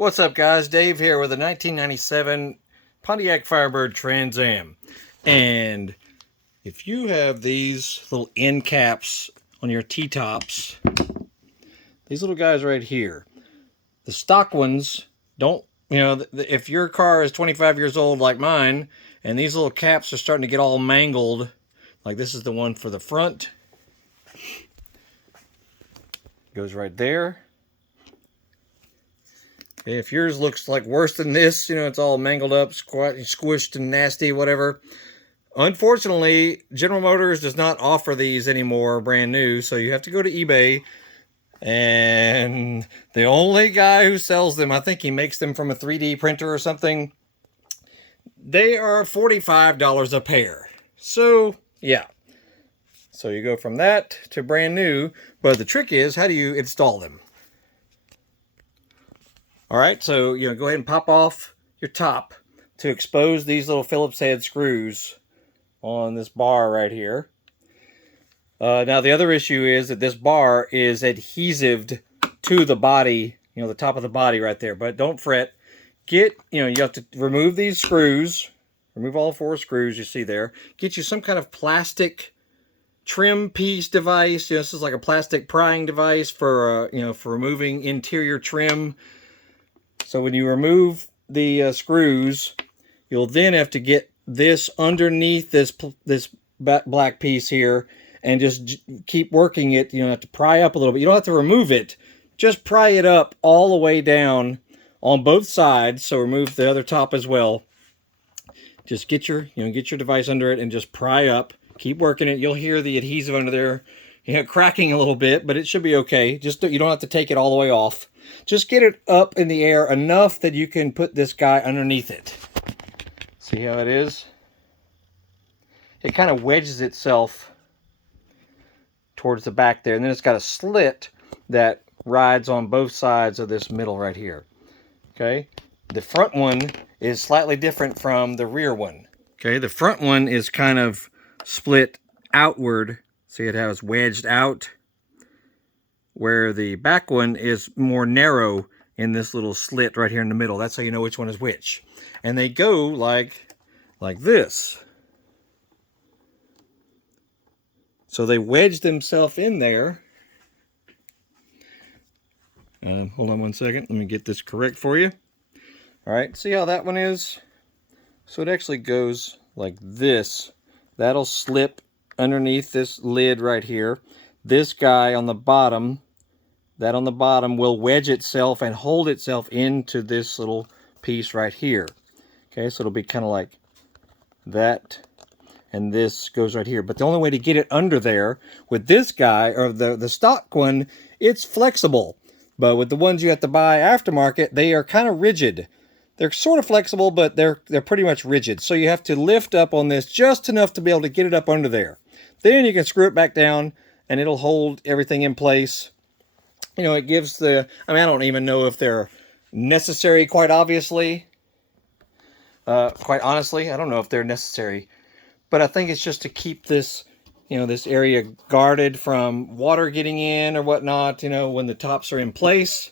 What's up, guys? Dave here with a 1997 Pontiac Firebird Trans Am. And if you have these little end caps on your T-tops, these little guys right here, the stock ones don't, if your car is 25 years old like mine, and these little caps are starting to get all mangled, like this is the one for the front, goes right there. If yours looks like worse than this, it's all mangled up, squished and nasty, whatever. Unfortunately, General Motors does not offer these anymore brand new, so you have to go to eBay. And the only guy who sells them, I think he makes them from a 3D printer or something, they are $45 a pair. So, yeah. So you go from that to brand new, but the trick is, how do you install them? All right, so go ahead and pop off your top to expose these little Phillips head screws on this bar right here. Now the other issue is that this bar is adhesive to the body, the top of the body right there. But don't fret. You have to remove these screws. Remove all 4 screws you see there. Get you some kind of plastic trim piece device. This is like a plastic prying device for for removing interior trim. So when you remove the screws, you'll then have to get this underneath this black piece here and just keep working it. You have to pry up a little bit. You don't have to remove it. Just pry it up all the way down on both sides. So remove the other top as well. Just get your device under it and just pry up. Keep working it. You'll hear the adhesive under there, cracking a little bit, but it should be okay. You don't have to take it all the way off. Just get it up in the air enough that you can put this guy underneath it. See how it is? It kind of wedges itself towards the back there, and then it's got a slit that rides on both sides of this middle right here. Okay? The front one is slightly different from the rear one. Okay, the front one is kind of split outward. See, it has wedged out, where the back one is more narrow in this little slit right here in the middle. That's how you know which one is which. And they go like this. So they wedge themselves in there. Hold on one second. Let me get this correct for you. All right, see how that one is? So it actually goes like this. That'll slip underneath this lid right here. This guy on the bottom, that on the bottom will wedge itself and hold itself into this little piece right here. Okay, so it'll be kind of like that, and this goes right here. But the only way to get it under there with this guy, or the stock one, it's flexible. But with the ones you have to buy aftermarket, they are kind of rigid. They're sort of flexible, but they're pretty much rigid. So you have to lift up on this just enough to be able to get it up under there. Then you can screw it back down, and it'll hold everything in place. It gives I don't even know if they're necessary, quite obviously. Quite honestly, I don't know if they're necessary. But I think it's just to keep this, this area guarded from water getting in or whatnot, when the tops are in place.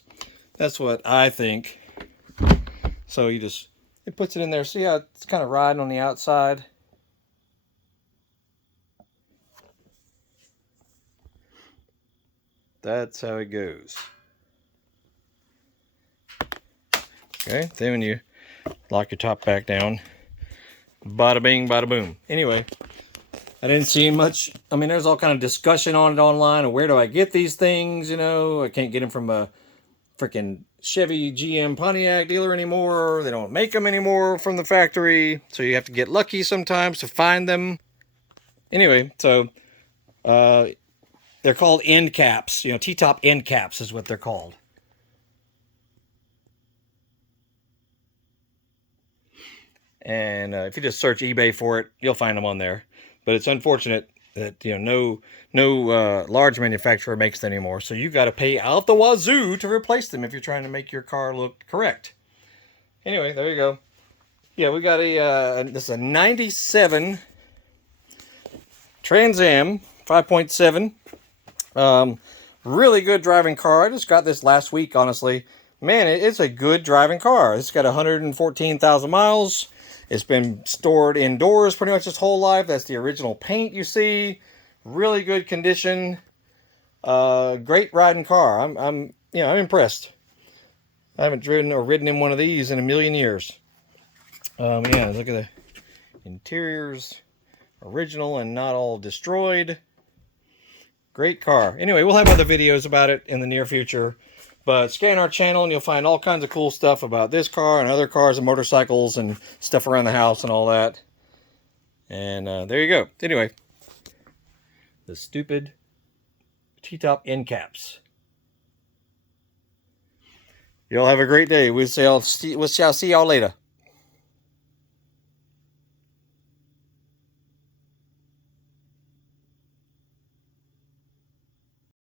That's what I think. So it puts it in there. See how it's kind of riding on the outside? That's how it goes. Okay, then when you lock your top back down, bada bing, bada boom. Anyway, I didn't see much. There's all kind of discussion on it online, and where do I get these things? I can't get them from a freaking Chevy, GM, Pontiac dealer anymore. They don't make them anymore from the factory, so you have to get lucky sometimes to find them. Anyway, so they're called end caps. T-top end caps is what they're called. And if you just search eBay for it, you'll find them on there. But it's unfortunate that no large manufacturer makes them anymore. So you got to pay out the wazoo to replace them if you're trying to make your car look correct. Anyway, there you go. Yeah, we got this is a 97 Trans Am 5.7. Really good driving car. I just got this last week, honestly. man, it's a good driving car. It's got 114,000 miles. It's been stored indoors pretty much its whole life. That's the original paint you see. Really good condition. Great riding car. I'm impressed. I haven't driven or ridden in one of these in a million years. Yeah, look at the interiors. Original and not all destroyed. Great car. Anyway, we'll have other videos about it in the near future. But scan our channel and you'll find all kinds of cool stuff about this car and other cars and motorcycles and stuff around the house and all that. And there you go. Anyway, the stupid T-top Endcaps. Y'all have a great day. We'll see y'all later.